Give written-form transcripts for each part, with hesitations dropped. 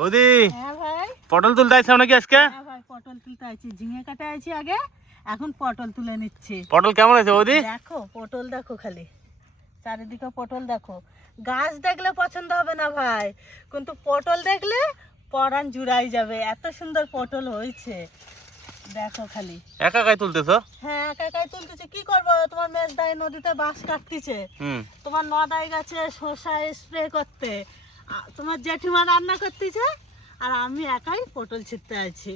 বৌদি হ্যাঁ ভাই, পটল তুলতে আসছো নাকি আজকে? হ্যাঁ ভাই, পটল তুলতে আইছি, ঝিঙে কাটা আইছি আগে, এখন পটল তুলে নিচ্ছি। পটল কেমন আছে বৌদি? দেখো পটল দেখো, খালি চারিদিকে পটল দেখো। গাছ দেখলে পছন্দ হবে না ভাই, কিন্তু পটল দেখলে পরাণ জুড়াই যাবে, এত সুন্দর পটল হয়েছে। দেখো খালি। একা একাই তুলতেছো? হ্যাঁ, একা একাই তুলতেছে, কি করবো, তোমার মেজদাই নদীতে বাঁশ কাটতেছে, তোমার নদাই গাছে শসা স্প্রে করতে, তোমার জেঠিমা রান্না করতেছে, আর আমি একাই পটল ছিঁড়তে আছি।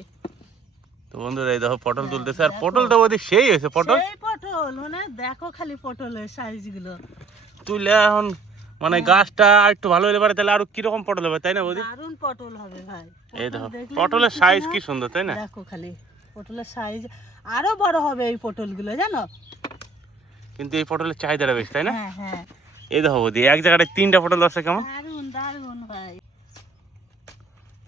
তো বন্ধুরা এই দেখো পটল তুলতেছে, আর পটল তো বৌদি সেই হয়েছে পটল। সেই পটল মানে দেখো খালি পটলের সাইজ গুলো। তুলে এখন মানে গাছটা আর একটু ভালো হলে পারে, তাহলে আরো কিরকম পটল হবে তাই না বৌদি? দারুণ পটল হবে ভাই। এই দেখো দেখলে পটলের বুঝতে সাইজ না? কি সুন্দর তাই না? দেখো খালি পটলের সাইজ আরো বড় হবে এই পটলগুলো, জানো? কিন্তু এই পটলের চাহিদাটা বেশি তাই না? হ্যাঁ হ্যাঁ, এই দেখো বৌদি এক জায়গায় 3টা পটল আছে, কেমন দারুণ দারুণ ভাই।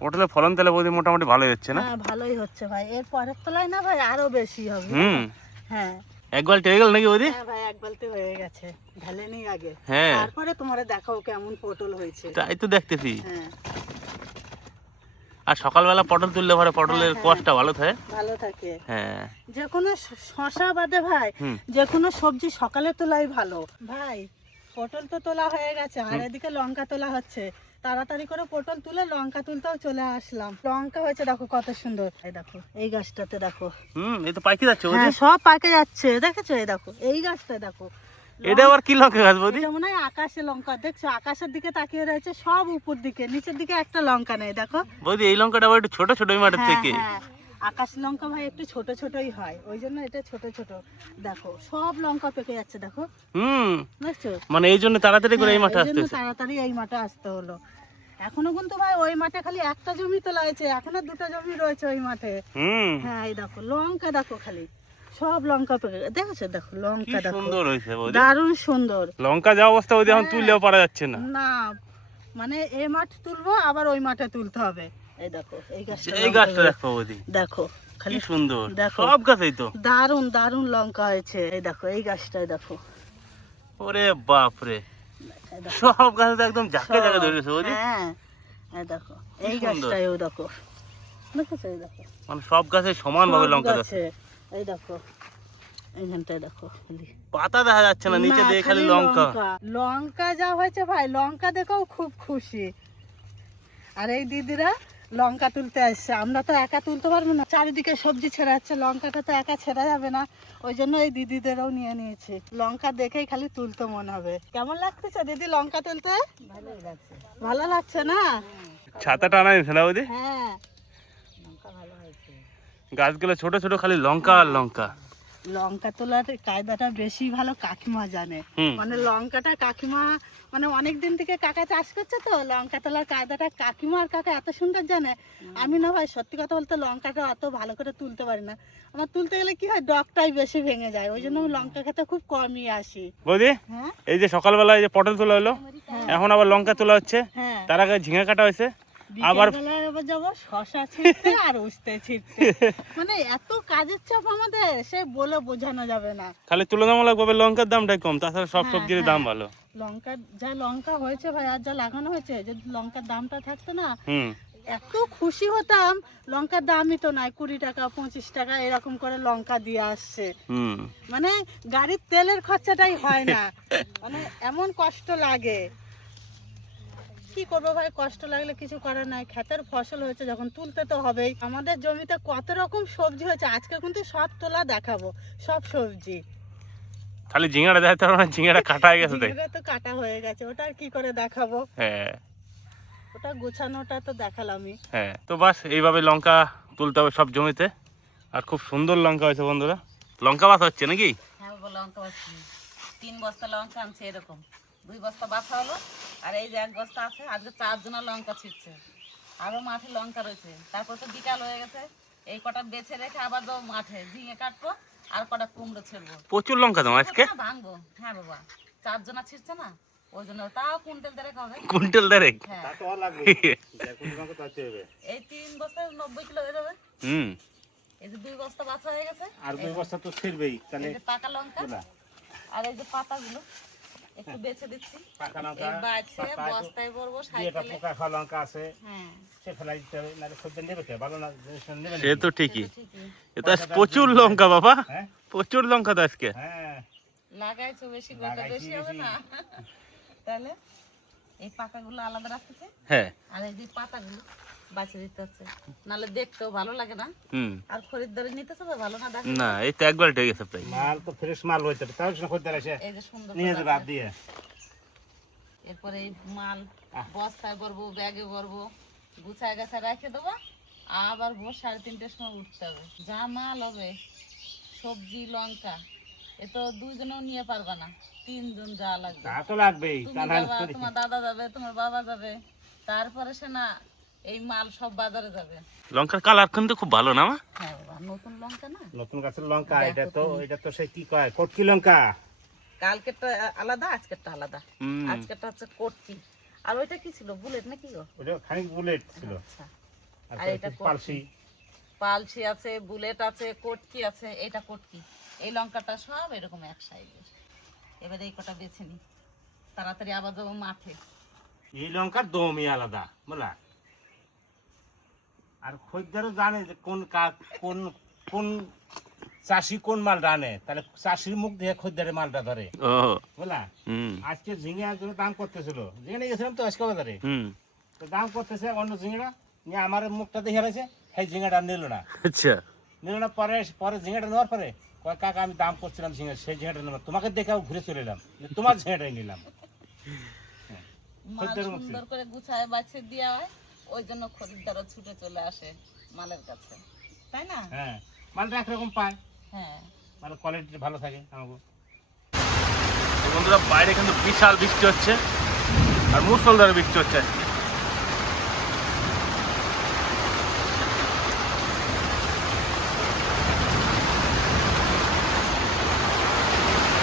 পটলের ফলন তাহলে বৌদি মোটামুটি ভালোই হচ্ছে না? হ্যাঁ ভালোই হচ্ছে ভাই, এর পরের তলায় না ভাই আরো বেশি হবে। হ্যাঁ এক বালতি হয়ে গেল নাকি বৌদি? হ্যাঁ ভাই, এক বালতি হয়ে গেছে, ঢালে নি আগে, হ্যাঁ তারপরে তোমারে দেখাও কেমন পটল হয়েছে। তাই তো দেখতেছি। হ্যাঁ, আর সকালবেলা পটল তুললে পরে পটলের হ্যাঁ, কোয়াশটা ভালো থাকে। ভালো থাকে। হ্যাঁ যে কোনো শশা বাদে ভাই, যে কোনো সবজি সকালে তোলাই ভালো ভাই। পটল তো তোলা হয়ে গেছে, আর এদিকে লঙ্কা তোলা হচ্ছে, তাড়াতাড়ি করে পটল তুলে লঙ্কা তুলতেও চলে আসলাম। লঙ্কা হয়েছে দেখো কত সুন্দর, এই দেখো এই গাছটাতে দেখো। এই তো পাইকে যাচ্ছে বৌদি। হ্যাঁ সব পাকে যাচ্ছে, দেখেছো? এই দেখো এই গাছটা দেখো। এটা আবার কি লঙ্কা গাছ বৌদি? এটা মনে হয় আকাশে লঙ্কা, দেখছো? আকাশের দিকে তাকিয়ে রয়েছে, সব উপর দিকে, নিচের দিকে একটা লঙ্কা নেই, দেখো। বৌদি এই লঙ্কাটা আবার একটু ছোট ছোট মাঠের হ্যাঁ থেকে। হ্যাঁ, আকাশ লঙ্কা ভাই একটু ছোট ছোটই হয়, ওই জন্য এটা ছোট ছোট। দেখো সব লঙ্কা পেকে যাচ্ছে, দেখো, দেখছো? মানে এই জন্য তাড়াতাড়ি করে এই মাঠে এই জন্য আসতেছে। তাড়াতাড়ি এই মাঠে আসতে হলো। এখনো কিন্তু ভাই ওই মাঠে খালি একটা জমি তোলা হয়েছে, এখনো 2টা জমি রয়েছে ওই মাঠে। হ্যাঁ এই দেখো লঙ্কা দেখো খালি, সব লঙ্কা পেকে দেখেছো? দেখো লঙ্কা দেখো, সুন্দর হয়েছে বৌদি, দারুণ সুন্দর। লঙ্কা যা অবস্থা বৌদি এখন তুললেও পারা যাচ্ছে না। না মানে এই মাঠ তুলবো আবার ওই মাঠে তুলতে হবে। এই দেখো এই গাছটা, এই গাছটা দেখো বৌদি, দেখো কি খালি সুন্দর, দেখো সব গাছেই তো দারুণ দারুণ লঙ্কা হয়েছে। এই দেখো এই গাছটাই দেখো, ওরে বাপ রে, এই দেখো, সব গাছে তো একদম ঝাঁকে ঝাঁকে ধরেছে বৌদি। হ্যাঁ এই দেখো এই সুন্দর। গাছটাইও দেখো, দেখেছো? এই দেখো মানে সব গাছে সমান ভাবে সব লঙ্কা গাছে। ধরছে। এই দেখো এইখানটায় দেখো খালি পাতা দেখা যাচ্ছে না, নিচে না, দিয়ে খালি লঙ্কা। লঙ্কা যা হয়েছে ভাই, লঙ্কা দেখেও খুব খুশি। আর এই দিদিরা লঙ্কা তুলতে আসছে, আমরা তো একা তুলতে পারবো না, চারিদিকে সবজি ছেড়া যাচ্ছে, লঙ্কাটা তো একা ছেড়া যাবে না, ওই জন্য এই দিদিদেরও নিয়ে নিয়েছি। লঙ্কা দেখেই খালি তুলতে মন হবে। কেমন লাগতেছে দিদি লঙ্কা তুলতে? ভালোই লাগছে। ভালো লাগছে না? ছাতা টানা নিছে না বৌদি? হ্যাঁ লঙ্কা ভালো হয়েছে। গাছগুলো ছোট ছোট, খালি লঙ্কা আর লঙ্কা। লঙ্কা তোলার কায়দাটা বেশি ভালো কাকিমা জানে, মানে লঙ্কাটা কাকিমা মানে অনেক দিন থেকে কাকা চাষ করছে, তো লঙ্কা তোলার কায়দাটা কাকিমা আর কাকা এত সুন্দর জানে। আমি না ভাই সত্যি কথা বলতে লঙ্কাটা অত ভালো করে তুলতে পারি না, আমার তুলতে গেলে কি হয় ডগটাই বেশি ভেঙে যায়, ওই জন্য আমি লঙ্কা খেতে খুব কমই আসি। বৌদি হ্যাঁ এই যে সকালবেলা এই যে পটল তোলা হলো, এখন আবার লঙ্কা তোলা হচ্ছে, হ্যাঁ, তার আগে ঝিঙে কাটা হয়েছে, আবার যাবো শশা ছিঁড়তে আর উস্তে ছিঁড়তে, মানে এত কাজের চাপ আমাদের সে বলে বোঝানো যাবে না। খালি তুলনামূলক ভাবে লঙ্কার দামটাই কম, তাছাড়া সব সবজির দাম ভালো। লঙ্কা যা লঙ্কা হয়েছে ভাই আর যা লাগানো হয়েছে, যদি লঙ্কার দামটা থাকতো না এত খুশি হতাম। লঙ্কার দামই তো নাই, 20 টাকা 25 টাকা এরকম করে লঙ্কা দিয়ে আসছে, মানে গাড়ির তেলের খরচাটাই হয় না, মানে এমন কষ্ট লাগে। কি করবো ভাই, কষ্ট লাগলে কিছু করার নাই, ক্ষেতের ফসল হয়েছে যখন তুলতে তো হবেই। আমাদের জমিতে কত রকম সবজি হয়েছে, আজকে কিন্তু সব তোলা দেখাবো, সব সবজি। খালি ঝিঙাটা দেখাতে পারবো না, ঝিঙাটা কাটা হয়ে গেছে। ঝিঙেটা তো কাটা হয়ে গেছে, ওটা আর কি করে দেখাবো? হ্যাঁ ওটা গোছানোটা তো দেখালামই। হ্যাঁ, তো বাস এইভাবে লঙ্কা তুলতে হবে সব জমিতে। আর খুব সুন্দর লঙ্কা হয়েছে বন্ধুরা, লঙ্কা বাস হচ্ছে নাকি? হ্যাঁ বাবা, লঙ্কা বাছছি, 3 বস্তা লঙ্কা আনছে, এরকম 2 বস্তা বাছা হলো, আর এই যে 1 বস্তা আছে, আজকে 4 জনের লঙ্কা ছিটছে, আরো মাঠে লঙ্কা রয়েছে। তারপর তো বিকাল হয়ে গেছে, এই কটা বেছে রেখে আবার যাবো মাঠে, ঝিঙে কাটবো আর কটা কুমড়ো ছিড়বো। প্রচুর লঙ্কা দাম আজকে। ভাঙবো, হ্যাঁ বাবা, 4 জনা ছিটছে না, ওই জন্য তাও কুইন্টাল দেড়েক হবে। কুইন্টাল দেড়েক? হ্যাঁ এই 3 বস্তায় 90 কিলো হয়ে যাবে। এই যে 2 বস্তা বাছা হয়ে গেছে, আর 2 বস্তা তো ছিড়বেই, তাহলে এই যে পাকা লঙ্কা আর এই যে পাতাগুলো, একটু বেছে দিচ্ছি, পাকা লঙ্কা এই বাছে বস্তায় ভরবো যেটা সাইকেলে। পোকা খাওয়া লঙ্কা আছে হ্যাঁ সে ফেলাই দিতে হবে, নাহলে খদ্দের নেবে কে? ভালো না জিনিসটা নেবে সে নাকি? তো ঠিকই, ঠিকই এটা প্রচুর লঙ্কা বাবা, হ্যাঁ প্রচুর লঙ্কা তো আজকে। হ্যাঁ লাগাইছো বেশি করে তো লাগাইছি বেশি হবে বেশি। না? তাহলে এই পাতাগুলো আলাদা রাখতেছে, হ্যাঁ আর এই যে পাতাগুলো বাছে দিতে হচ্ছে, নাহলে দেখতেও ভালো লাগে না, হুম আর খরিদ্দারি নিতেছে তো ভালো না দেখে। না এই তো একবার উঠে গেছে প্রায়। মাল তো ফ্রেশ মাল হইতে হবে, তাও সে খদ্দের এসে এই যে সুন্দর নিয়ে করে যাবে হাত আছে। দিয়ে। এরপরে এই মাল বস্তায় ভরবো, ব্যাগে ভরবো, গুছায় গাছায় রেখে দেবো, আবার ভোর 3:30টার সময় উঠতে হবে। যা মাল হবে, সবজি লঙ্কা, এ তো দুইজনেও নিয়ে পারবা না, 3জন যা লাগবে। তা তো লাগবেই, তা তুমি না যাবা, তোমার দাদা যাবে, তোমার বাবা যাবে, তারপরে সে না এই মাল সব বাজারে যাবে। লঙ্কার কালার কিন্তু খুব ভালো না মা? হ্যাঁ বাবা, নতুন লঙ্কা না, নতুন গাছের লঙ্কা, দেখো এটা তো সে কি কয় কটকি লঙ্কা। কালকেরটা আলাদা, আজকেরটা আলাদা। হুম। আজকেরটা হচ্ছে কটকি, আর ওইটা কি ছিল, বুলেট নাকি গো? ওটা খানিক বুলেট ছিল, আচ্ছা, আর আর এটা কিছু পালসি। পালসি আছে, বুলেট আছে, কটকি আছে, এটা কটকি। এই লঙ্কাটা সব এরকম এক সাইজের। এবারে এই কটা বেছে নি, তাড়াতাড়ি আবার যাবো মাঠে। এই লঙ্কার দমই আলাদা বুঝলা, আর খদ্দেরও জানে যে কোন কোন কোন চাষি কোন মালটা আনে, তাহলে চাষির মুখ দিয়ে খদ্দারে মালটা ধরে ও বুঝলা। হুম আজকে ঝিঙে একজন দাম করতেছিল, ঝিঙে গেছিলাম তো আজকে বাজারে, হুম তো দাম করতেছে অন্য ঝিঙেটা নিয়ে আমার মুখটা দেখে রয়েছে, সেই ঝিঙেটা নিল না। আচ্ছা নিল না, পরে পরে ঝিঙেটা নেওয়ার পরে কয় কাকা আমি দাম করছিলাম ঝিঙে, সেই ঝিঙেটা নিলাম, তোমাকে দেখেও ঘুরে চলে এলাম, যে তোমার ঝিঙেটাই নিলাম। মাল খদ্দের মুখে। সুন্দর করে গুছায় বাছে দেওয়া হয়, ওই জন্য খরিদ্দারও ছুটে চলে আসে মালের কাছে, তাই না? হ্যাঁ মালটা একরকম পায়, হ্যাঁ মানে কোয়ালিটি ভালো থাকে আমাকে। তো বন্ধুরা বাইরে কিন্তু বিশাল বৃষ্টি হচ্ছে, আর মুষলধারে বৃষ্টি হচ্ছে।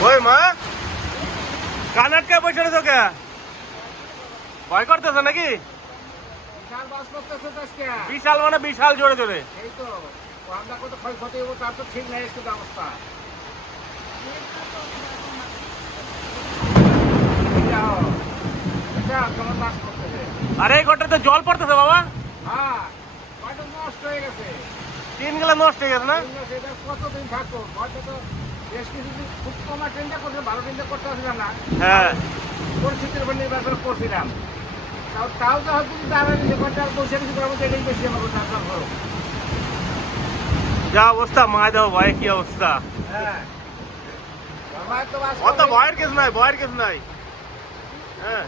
ওই মা কানাটকে বসে রয়েছো কে? ভয় করতেছো নাকি? বিশাল বাস করতেছে তো আজকে, বিশাল মানে বিশাল জোরে জোরে। এই তো আমরা কত ক্ষয়ক্ষতি হবো তার তো ঠিক নাই একটু অবস্থা। যাও, আচ্ছা, তোমার বাস করতেছে। আরে এই ঘরটাতে জল পড়তেছে বাবা, হ্যাঁ, কয়টা নষ্ট হয়ে গেছে। টিন গুলা নষ্ট হয়ে গেছে না? এটা কতদিন থাকবো? হয়তো তো বেশ কিছুদিন খুব কমা ট্রেনটা করতে, ভালো ট্রেনটা করতে আসলাম না, হ্যাঁ পরিস্থিতির উপর নির্ভর করে করছিলাম। তাও তো হয়তো যদি দাঁড়ায় নিচে করতে আর পয়সা কিছু করার মধ্যে এটাই বেশি আমার চাষবাস করো। যা অবস্থা মায় দাও ভাই, কি অবস্থা। হ্যাঁ, আমার তো বাস অত ভয়ের কিছু নাই, ভয়ের কিছু নাই। হ্যাঁ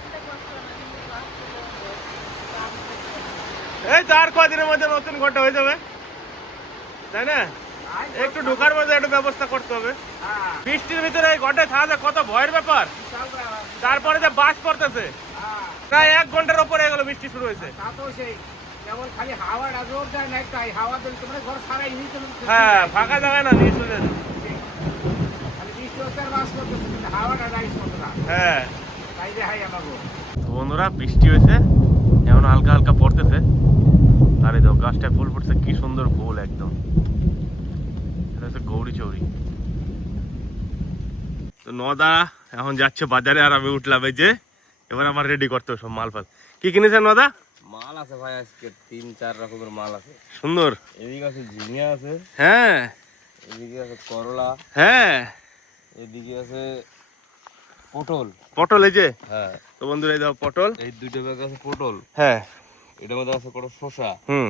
এই তো আর কদিনের মধ্যে নতুন ঘরটা হয়ে যাবে, তাই না? একটু ঢোকার মধ্যে একটু ব্যবস্থা করতে হবে। হ্যাঁ, বৃষ্টির ভিতরে এই ঘরটায় থাকা যায় কত ভয়ের ব্যাপার। তারপরে যে বাস পড়তেছে, হ্যাঁ, প্রায় 1 ঘন্টার উপরে গেল বৃষ্টি শুরু হয়েছে। তা তো সেই যেমন খালি হাওয়াটা জোর যায় না, তাই হাওয়া দিলে তোমার ঘর সারাই নিচে হ্যাঁ ফাঁকা জায়গায় না নিয়ে চলে যাবে। খালি বৃষ্টি হচ্ছে আর বাস করতেছে, কিন্তু হাওয়াটা রাইস করতে না, হ্যাঁ তাই দেখাই আমাকে। তো বন্ধুরা বৃষ্টি হয়েছে, এখন হালকা হালকা পড়তেছে, আর এই দেখো গাছটায় ফুল ফুটছে, কি সুন্দর ফুল একদম। এটা হচ্ছে গৌরী চৌরি। তো নদা এখন যাচ্ছে বাজারে, আর আমি উঠলাম এই যে, এবার আমার রেডি করতে হবে সব মাল ফাল। কি কিনেছেন নদা? মাল আছে ভাই, আজকে 3-4 রকমের মাল আছে। সুন্দর। এদিকে আছে ঝিঙে আছে, হ্যাঁ এদিকে আছে করলা, হ্যাঁ এদিকে আছে পটল। পটল এই যে, হ্যাঁ, তো বন্ধুরা এই দেখো পটল। এই দুটো ব্যাগ আছে পটল, হ্যাঁ এটার মধ্যে আছে কটা শসা, হুম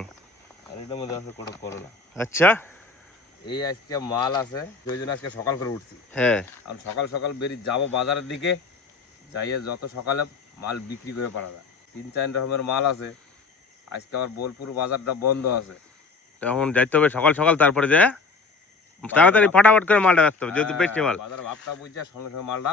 আর এটার মধ্যে আছে কটা করলা। আচ্ছা এই আজকে মাল আছে, সেই জন্য আজকে সকাল করে উঠছি। হ্যাঁ আমি সকাল সকাল বেরিয়ে যাবো বাজারের দিকে, যাইয়ে যত সকালে মাল বিক্রি করে পারা যায়। 3-4 রকমের মাল আছে। আজকে আবার বোলপুর বাজারটা বন্ধ আছে। তখন যাইতে হবে সকাল সকাল, তারপরে যে তাড়াতাড়ি ফটাফট করে মালটা রাখতে হবে, যেহেতু বেশি মাল। বাজার ভাবটা বুঝছে সঙ্গে সঙ্গে মালটা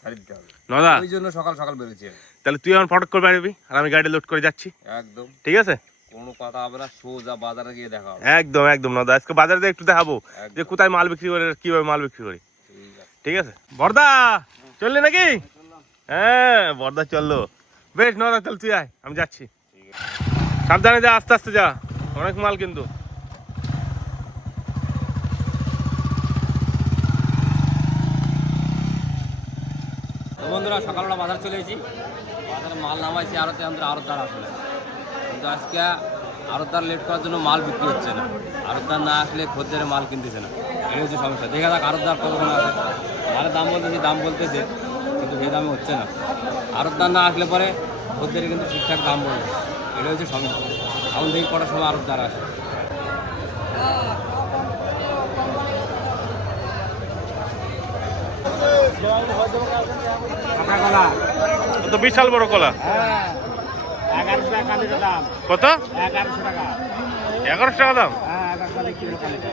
ছাড়ি দিতে হবে, নদা ওই জন্য সকাল সকাল বেরোচ্ছি আমি। তাহলে তুই এখন ফটক করে বেরোবি, আর আমি গাড়ি লোড করে যাচ্ছি, একদম ঠিক আছে? কোনো কথা হবে না, সোজা বাজারে গিয়ে দেখা হবে। একদম একদম নদা, আজকে বাজারে যেয়ে একটু দেখাবো যে কোথায় মাল বিক্রি করে, কিভাবে মাল বিক্রি করি, ঠিক আছে। ঠিক আছে? বর্দা চললি নাকি? হ্যাঁ বর্দা চললো, বেশ নদা চল তুই আয়, আমি যাচ্ছি। সাবধানে যা, আস্তে আস্তে যা, অনেক মাল কিন্তু। বন্ধুরা, সকালবেলা বাজার চলে এসেছি। বাজারে মাল নামাইছি আড়তে, আমাদের আড়তদার আসলে, কিন্তু আজকে আড়তদার লেট করার জন্য মাল বিক্রি হচ্ছে না। আড়তদার না আসলে খদ্দের মাল কিনতেছে না, এই হচ্ছে সমস্যা। দেখা যাক আড়তদার কতক্ষণ আছে। মালের দাম বলতেছে কিন্তু সেই দামে হচ্ছে না। আড়তদার না আসলে পরে খদ্দের কিন্তু ঠিকঠাক দাম বলবে, এটা হচ্ছে সমস্যা। এখন দেখি কটার সময় আড়তদার আসে। কাঁচা কলা তো বিশাল বড় কলা। হ্যাঁ 1100 টাকা কালিটার দাম। কত? 1100 টাকা। 1100 টাকা দাম। হ্যাঁ 1100 টাকা কিলো কালিটা।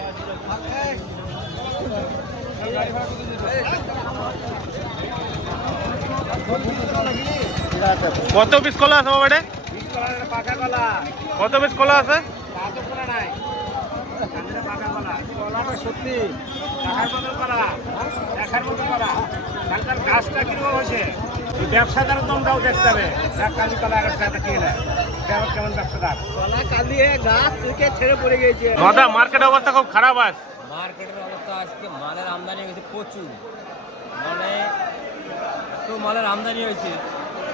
কত পিস কলা আছে বাবা? 20 টাকা পাকা কলা। কত পিস কলা আছে? তা তো কলা নাই। কালিটা পাকা কলা। কলাটা সত্যি টাকার মতো কলা, দেখার মতো কলা। কালকার গাছটা কিরকম হয়েছে, এই ব্যবসাদার দমটাও দেখতে হবে। দেখ কালি কলা 1100 টাকা কিনে নেয়, কেমন ব্যবসাদার। দাদা মার্কেটের অবস্থা খুব খারাপ আছে। মার্কেটের অবস্থা আজকে মালের আমদানি হয়েছে প্রচুর, মানে এত মালের আমদানি হয়েছে,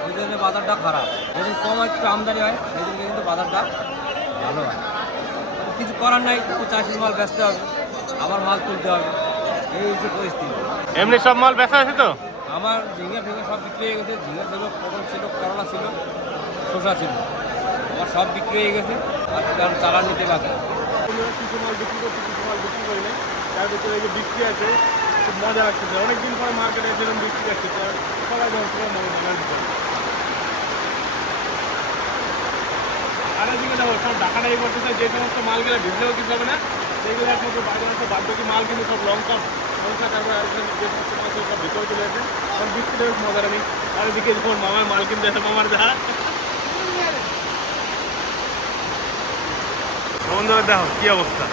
ওই জন্য বাজারটা খারাপ। যেদিন কম একটু আমদানি হয় সেদিনকে কিন্তু বাজারটা ভালো হয়। কিছু করার নাই, কিন্তু চাষির মাল বেচতে হবে, আবার মাল তুলতে হবে, এই হচ্ছে পরিস্থিতি। এমনি সব মাল বেচা আছে তো? আমার ঝিঙে ফিঙে সব বিক্রি হয়ে গেছে। ঝিঙে ছিল, পটল ছিল, করলা ছিল, শসা ছিল, আমার সব বিক্রি হয়ে গেছে। আর এখন চালান নিতে পারে। কিছু মাল বিক্রি করছি, কিছু মাল বিক্রি করি না। তার ভিতরে এই যে বিক্রি আছে, খুব মজা লাগছে। অনেকদিন পর মার্কেটে যেরকম বিক্রি করছে, সবাই যখন আর এদিকে দেখো সব ঢাকাটাই করতেছে। যে সমস্ত মালগুলো ভিজলেও কিছু হবে না, সেইগুলো একমাত্র বাজার বাকি মাল কিন্তু সব লঙ্কা, তারপরে আর যে সমস্ত মাল সব ভিতরে চলে আসে। এখন বিক্রিটা বেশ মজা নেই। আর এদিকে যখন মামার মাল কিনতে আসে, মামার দেখা বন্ধুরা দেখো কি অবস্থা।